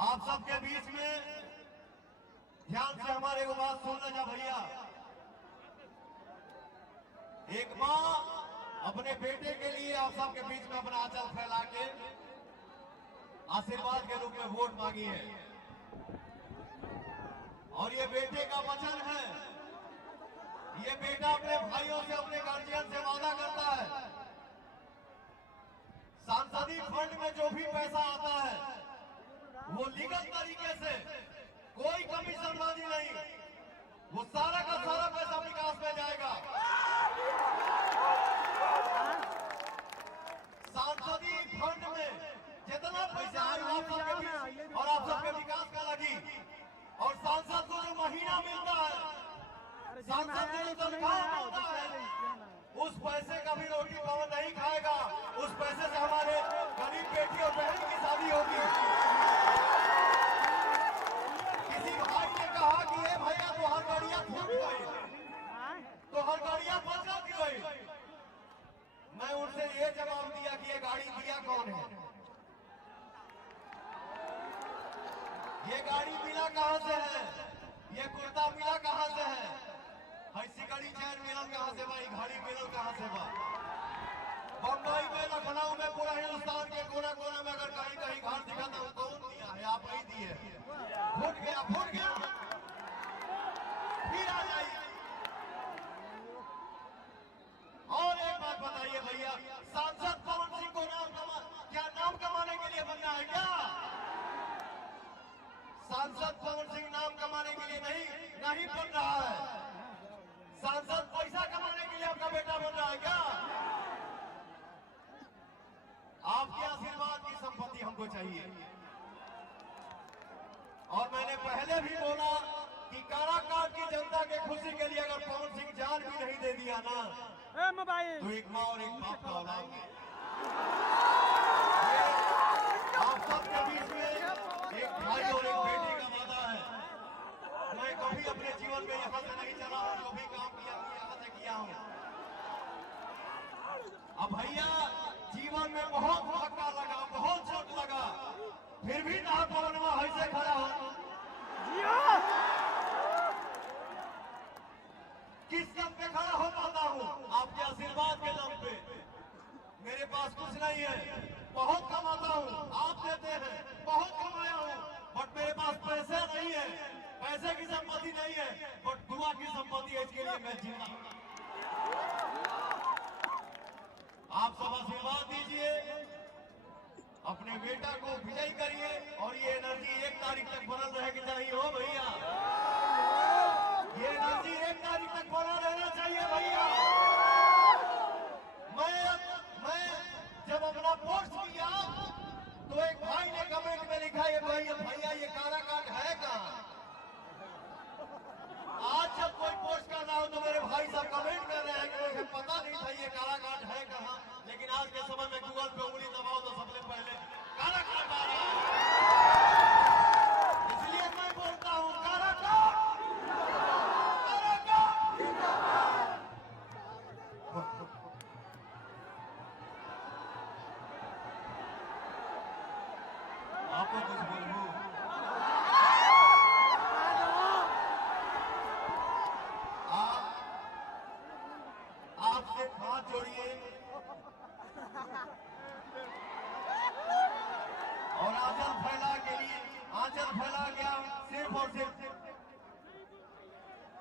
आप सबके बीच में ध्यान से हमारे को बात सुन लेना भैया। एक माँ अपने बेटे के लिए आप सबके बीच में अपना आंचल फैला के आशीर्वाद के रूप में वोट मांगी है, और ये बेटे का वचन है। ये बेटा अपने भाइयों से, अपने गार्जियन से वादा करता है, सांसदीय फंड में जो भी पैसा आता है वो लीगल तरीके से, कोई कमीशनबाजी नहीं, वो सारा का सारा पैसा विकास में जाएगा। सांसदीय फंड में जितना पैसा है आप सबके बीच और आप सबके विकास का लगी, और सांसद को जो महीना मिलता है, सांसद को जो तनख्वाह मिलता है, उस पैसे का भी रोटी पवन नहीं खाएगा। उस पैसे से हमारे गरीब बेटी और बहन की शादी होगी। किसी भाई ने कहा कि ये भैया तो हर गाड़ियां फूट गई, तो हर गाड़ियां बचा दी गई। मैं उनसे ये जवाब दिया कि ये गाड़ी दिया कौन है, ये गाड़ी मिला कहां से है, ये कुर्ता मिला कहां से है, सिकड़ी चैन मिलल कहां से बा, घड़ी मिलल कहां से बा। बम्बई में, लखनऊ में, पूरा हिंदुस्तान के कोना कोना में अगर कहीं कहीं घर दिखा तो कौन दिया है? आप ही दिए। फूट गया, फूट गया, फिर आ जाइए। और एक बात बताइए भैया, सांसद पवन सिंह को क्या नाम कमाने के लिए बनना है क्या? सांसद पवन सिंह नाम कमाने के लिए नहीं बन रहा है। सांसद पैसा कमाने के लिए आपका बेटा बन रहा है क्या? आपके आशीर्वाद की संपत्ति हमको चाहिए। और मैंने पहले भी बोला कि काराकाट की जनता के खुशी के लिए अगर पवन सिंह जान भी नहीं दे दिया ना, तो एक माँ और एक बाप का औलाद है। आप सबके बीच में एक भाई और एक बेटी का वादा है। मैं कभी अपने जीवन में यहाँ से नहीं चला हूँ, जो भी काम किया यहाँ से किया हूँ। अब भैया जीवन में बहुत धक्का लगा, बहुत चोट लगा, फिर भी ना पवनवा ऐसे खड़ा हो। किस दम पे खड़ा हो पाता हूँ? आपके आशीर्वाद के दम पे। मेरे पास कुछ नहीं है, बहुत कमाता हूँ, आप देते हैं, बहुत कमाया हूँ, बट मेरे पास पैसे नहीं है, पैसे की संपत्ति नहीं है, बट दुआ की संपत्ति है। इसके लिए मैं जिंदा। आप सब आशीर्वाद दीजिए, अपने बेटा को विजयी करिए, और ये एनर्जी 1 तारीख तक बनल रहेगी चाहिए हो भैया। ये एनर्जी 1 तारीख तक बना रहना चाहिए भैया। मैं जब अपना पोस्ट किया तो एक भाई ने कमेंट में लिखा, ये भैया ये काराकाट है कहाँ? आज जब कोई पोस्ट कर रहा हो तो मेरे भाई सब कमेंट कर रहे हैं कि मुझे पता नहीं था ये काराकाट है कहाँ। लेकिन आज के समय में गूगल पे उंगली दबाओ तो सबसे पहले काराकाट आ रहा है। इसलिए मैं बोलता हूँ काराकाट, काराकाट जिंदाबाद। आपको कुछ बोलूं? आपसे हाथ जोड़िए और आंचल फैला गया सिर्फ और सिर्फ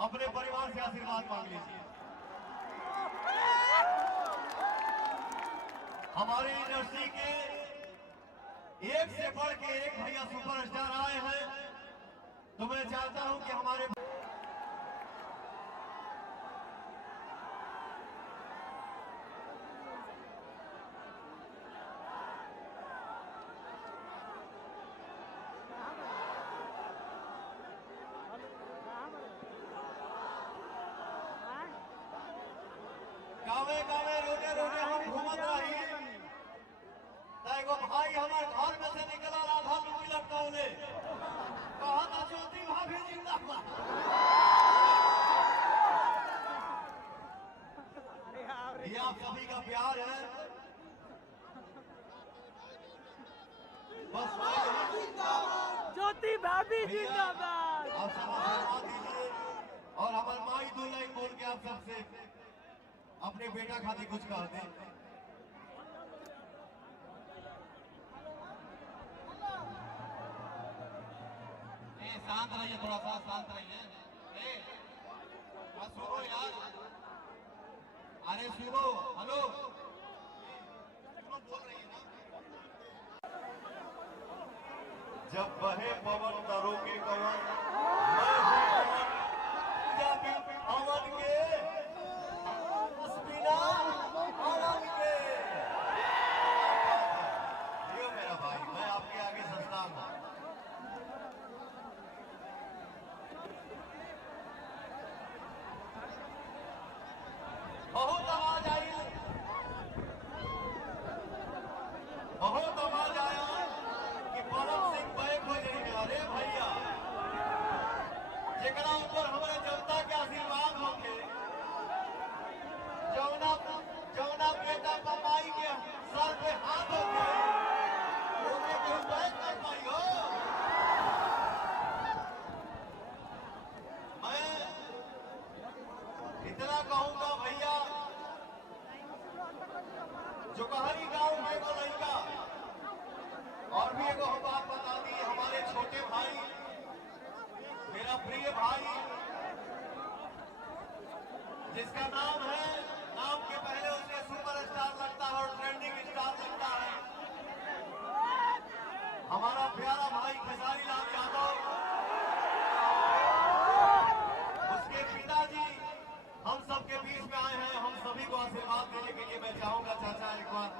अपने परिवार से आशीर्वाद मांग लीजिए। हमारी इंडस्ट्री के एक से बढ़ के एक भैया सुपरस्टार आए हैं, तो मैं चाहता हूं कि हमारे गावे गावे रोटे रोटे हम घूमत रही। एगो भाई हमारे घर में से निकला, आधा लुंगी लटकाउने, कहा था ज्योति भाभी जिंदाबाद। ये आप सभी का प्यार है। बस मोती भाभी जिंदाबाद। आप सब आशीर्वाद दीजिए और हमारे माई दो लाइन बोल के आप सबसे अपने बेटा खातिर कुछ कह दें। शांत रहिए, थोड़ा सा शांत रहिए। सुनो यार, अरे सुनो, हेलो, बोल रही है ना। जब बहे पवन तरो के कवन, मैं हूं अमन के बिना आनंद के। ये मेरा भाई, मैं आपके आगे सस्ता हूं। बहुत आवाज आई, बहुत आवाज आया कि परम सिंह बैक हो जाएंगे। अरे भैया, जेकरा ऊपर हमारे जनता के आशीर्वाद होंगे, जौना बेटा कमाई के सर पे हाथ होंगे, उन्हें क्यों बैक कर पाई हो। मैं इतना कहूंगा भैया, जोकहरी गांव में एगो लड़का, और भी एगो हम बात बता दी, हमारे छोटे भाई, मेरा प्रिय भाई, जिसका नाम है, नाम के पहले उसके सुपरस्टार लगता है और ट्रेंडिंग स्टार लगता है, हमारा प्यारा भाई खेसारी लाल यादव। उसके पिताजी हम सबके बीच में आए हैं, हम सभी को आशीर्वाद देने के लिए मैं चाहूंगा चाचा एक बार।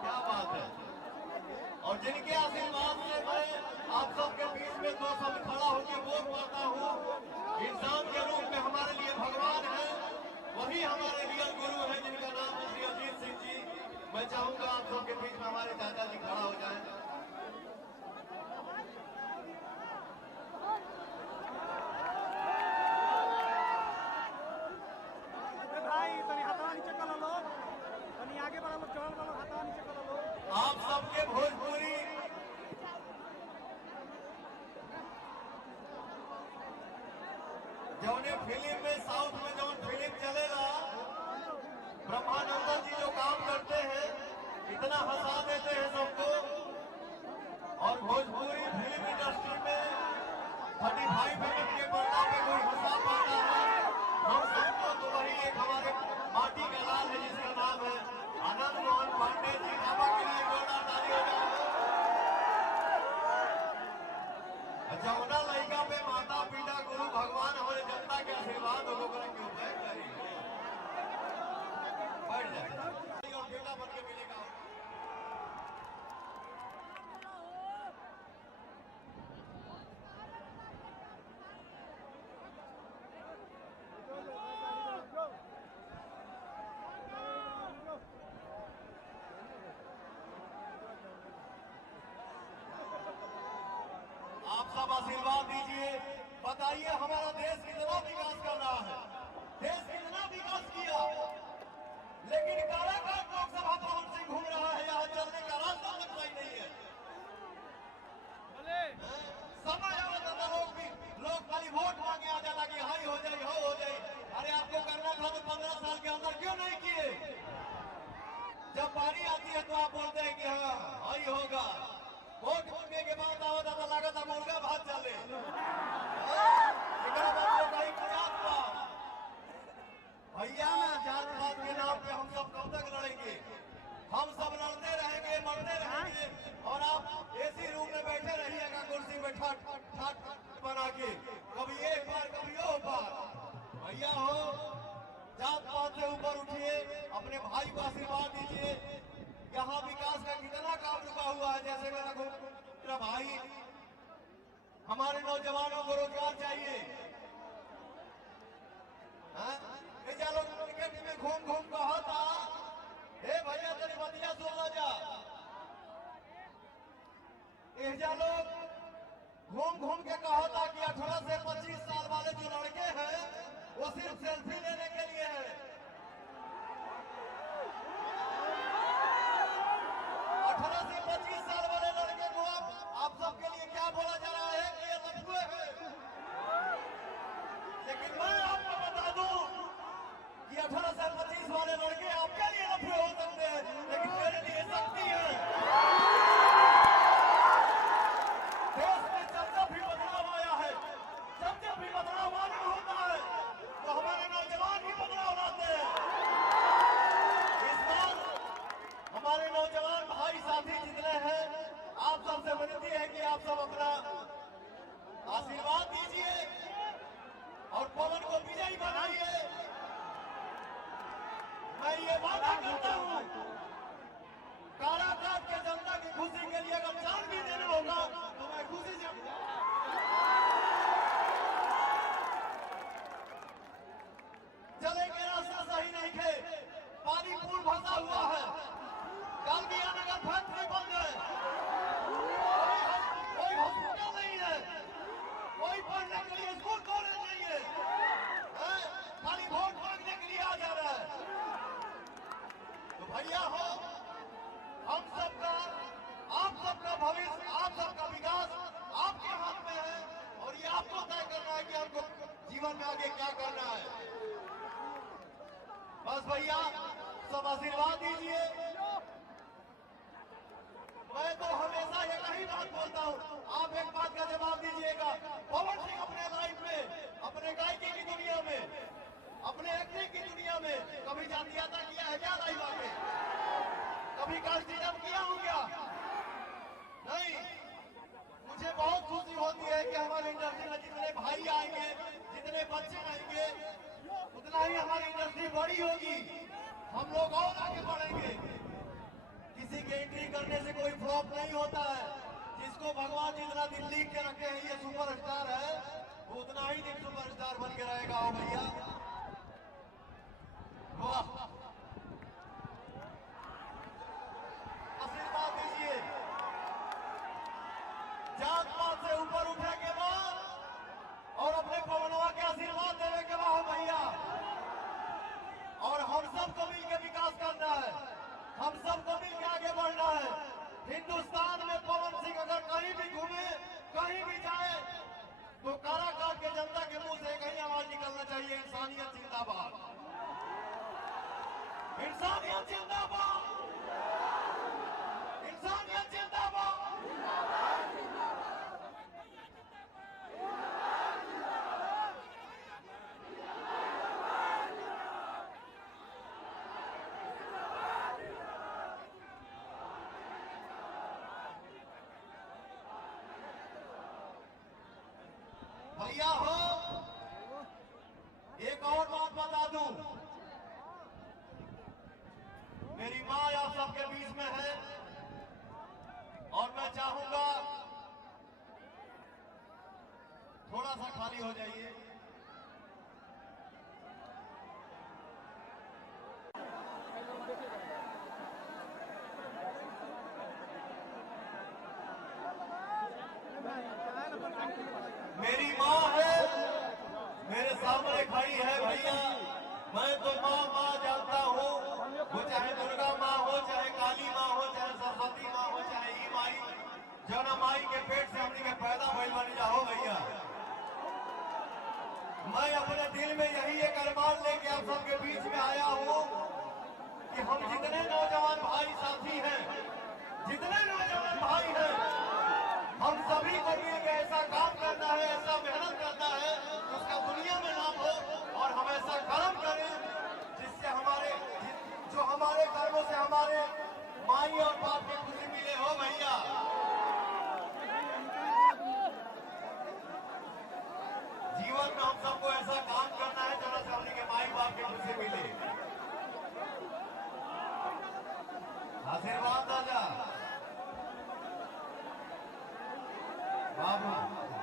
क्या बात है। और जिनके आशीर्वाद से मैं आप सबके बीच में दो शब्द खड़ा होकर बोल पाता हूँ, इंसान के रूप में हमारे लिए भगवान है, वही हमारे रियल गुरु है, जिनका नाम है श्री अजीत सिंह जी। मैं चाहूंगा आप सबके बीच में हमारे चाचा जी खड़ा हो जाएं। भाई तनी हाथवा नीचे कर लो, तनी आगे बढ़ा लो, चढ़ल वाला हाथवा नीचे कर लो। आप सबके भोजपुरी जौने फिल्म में, साउथ में जौन फिल्म चलेगा, ब्रह्मानंदन जी जो काम करते हैं, इतना हंसा देते हैं सबको। और भोजपुरी फिल्म इंडस्ट्री में 35 मिनट के पर्दा पे कोई हंसा पाता है हम सबको, तो वही एक हमारे माटी का लाल है, जिसका नाम है आनंद मोहन पांडे जी। बाबा के लिए जोरदार ताली हो जाए। जमुना लड़का पे माता पिता गुरु भगवान हमारे जनता के आशीर्वाद होगा क्यों बैठ जाए और बेटा बन के मिलेगा। आप सब आशीर्वाद दीजिए, बताइए हमारा देश कितना विकास कर रहा है, देश कितना विकास किया, लेकिन काराकाट लोकसभा पवन सिंह घूम रहा है, यहाँ चलने का रास्ता बचना ही नहीं है। समय आवता था लोग खाली वोट मांगे आ जाता कि हाई हो जाए, हो जाए। अरे आपको करना था तो 15 साल के अंदर क्यों नहीं किए। जब पारी आती है तो आप बोलते हैं कि हाँ हाई होगा, वोट मांगने के बाद आवता था लागत मुर्गा भात चले। भैया जात पात के नाम पे हम सब कब तक लड़ेंगे, हम सब लड़ते रहेंगे, मरते रहेंगे, और आप एसी रूम में बैठे रहिएगा कुर्सी में ठाट बना के, कभी एक बार कभी ओ बार। भैया हो, जात पात से ऊपर उठिए, अपने भाई को आशीर्वाद दीजिए। यहाँ विकास का कितना काम रुका हुआ है, जैसे मेरा भाई, हमारे नौजवानों को रोजगार चाहिए। लोग क्रिकेट में घूम कहा था, हे भैया तेरी बतिया सुन लो जा। एजा लोग घूम घूम के कहा था कि 18 से 25 साल वाले जो लड़के हैं वो सिर्फ सेल्फी लेने के लिए है। 18 से 25 साल वाले लड़के को आप सबके लिए क्या बोला जा रहा है कि ये लफुए हैं। लेकिन मैं आपको बता दूं कि 18 से 25 वाले लड़के आपके लिए लफुए हो सकते हैं, लेकिन मेरे लिए शक्ति है। देश में जब भी बदलाव आया है, जब भी बदलाव आना होता है तो हमारे नौजवान ही बदलाव लाते हैं। इस बार हमारे नौजवान भाई साथी जितने हैं, आप सबसे विनती है कि आप सब अपना आशीर्वाद दीजिए और पवन को विजयी बनाइए। मैं ये वादा करता हूं, काराकाट के जनता की खुशी के लिए अगर जान भी देना होगा तो मैं खुशी से चलेंगे। रास्ता सही नहीं है, पानी पुल फंसा हुआ है, गांधीया नगर फैक्ट्री बंद है, कोई हॉस्पिटल नहीं है, कोई पढ़ने के लिए स्कूल कॉलेज नहीं है, खाली वोट मांगने के लिए आ जा रहा है। तो भैया हो, हम सबका, आप सबका भविष्य, आप सबका विकास आपके हाथ में है और ये आपको तय करना है कि हमको जीवन में आगे क्या करना है। बस भैया सब आशीर्वाद दीजिए। मैं तो हमेशा ये नहीं बात बोलता हूँ, आप एक बात का जवाब दीजिएगा। पवन सिंह अपने लाइफ में, अपने गायकी की दुनिया में, अपने एक्टिंग की दुनिया में कभी जातियाता किया है क्या लाइफ में? कभी कास्टिज्म किया हो क्या? नहीं। मुझे बहुत खुशी होती है कि हमारी इंडस्ट्री में जितने भाई आएंगे, जितने बच्चे आएंगे, उतना ही हमारी इंडस्ट्री बड़ी होगी, हम लोग और आगे बढ़ेंगे। किसी की एंट्री करने से कोई फ्लॉप नहीं होता है। जिसको भगवान जितना दिन लिख के रखे हैं ये सुपरस्टार है, वो उतना ही दिन सुपरस्टार बन के रहेगा। हो भैया वाह, आशीर्वाद दीजिए। जात पात से ऊपर उठे के बाद और अपने पवनवा के आशीर्वाद देने के बाद भैया, और हम सबको मिलकर विकास करना है, हम सबको मिलकर आगे बढ़ना है। हिंदुस्तान में पवन सिंह अगर कहीं भी घूमे, कहीं भी जाए तो काराकाट के जनता के मुंह से कहीं आवाज निकलना चाहिए, इंसानियत जिंदाबाद, इंसानियत जिंदाबाद, इंसानियत जिंदाबाद। भैया हो, एक और बात बता दूं, मेरी माँ आप सबके बीच में है और मैं चाहूंगा थोड़ा सा खाली हो जाइए। मेरी माँ है, मेरे सामने खड़ी है भैया। मैं तो माँ जानता हूँ, वो चाहे दुर्गा माँ हो, चाहे काली माँ हो, चाहे सरस्वती माँ हो, चाहे ई माई, जो ना माई के पेट से हमने के पैदा भइल बन जाओ भैया। मैं अपने दिल में यही एक अरमान लेके आप सबके बीच में आया हूँ कि हम जितने नौजवान भाई साथी हैं, जितने नौजवान भाई हैं, हम सभी को मिलकर ऐसा काम करना है, ऐसा मेहनत करना है, उसका दुनिया में नाम हो और हम ऐसा कर्म करें जिससे जो हमारे कर्मों से हमारे माई और बाप की खुशी मिले। हो भैया, जीवन में हम सबको ऐसा काम करना है जहाँ से हमने के माई बाप की खुशी मिले। आशीर्वाद दादा बाबू।